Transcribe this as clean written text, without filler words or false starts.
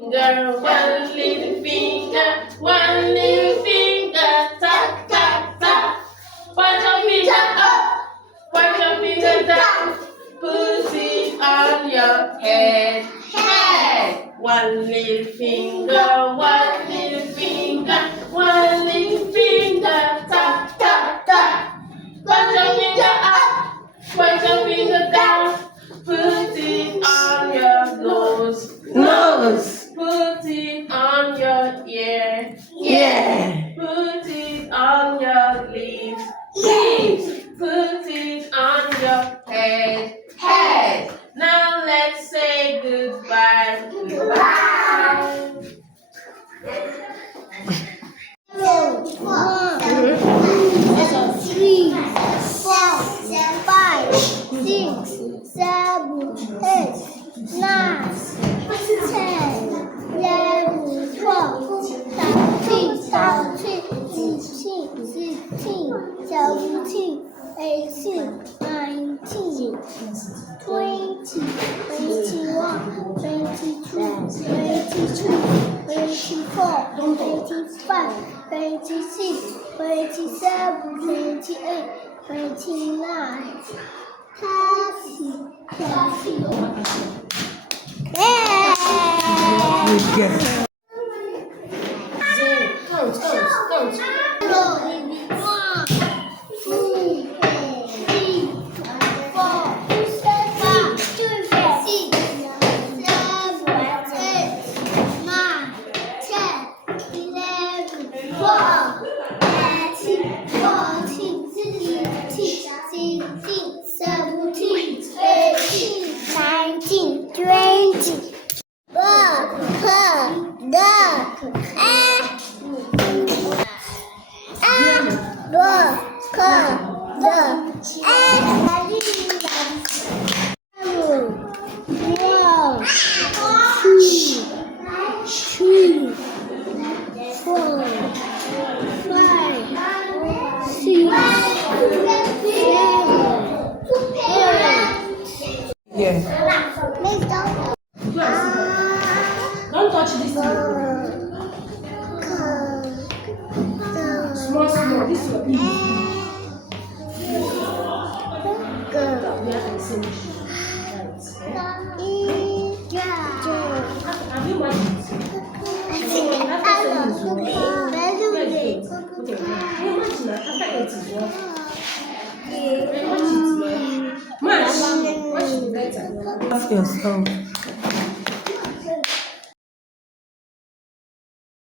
One little finger, one little finger, tap, tap, tap. Point your finger up, point your finger down. Put it on your head, head. One little finger, one little finger, one little finger, tap, tap, tap. Point your finger up, point your finger down. Put it on your nose, nose. Put it on your ear, ear. Put it on your lips, lips. Put it on your head, head. Now let's say goodbye, goodbye. 1, 2, 3, 4, 5, 6, 7, 8, 9, 10, 11, 12, 13, 14, 15, 16, 17, 18, 19, 20, 21, 22, 23, 24, 25, 26, 27, 28, 29, 30, 31. Count. Don't touch this thing. Small, small. This is your baby. Have you watched it? Watch yourself.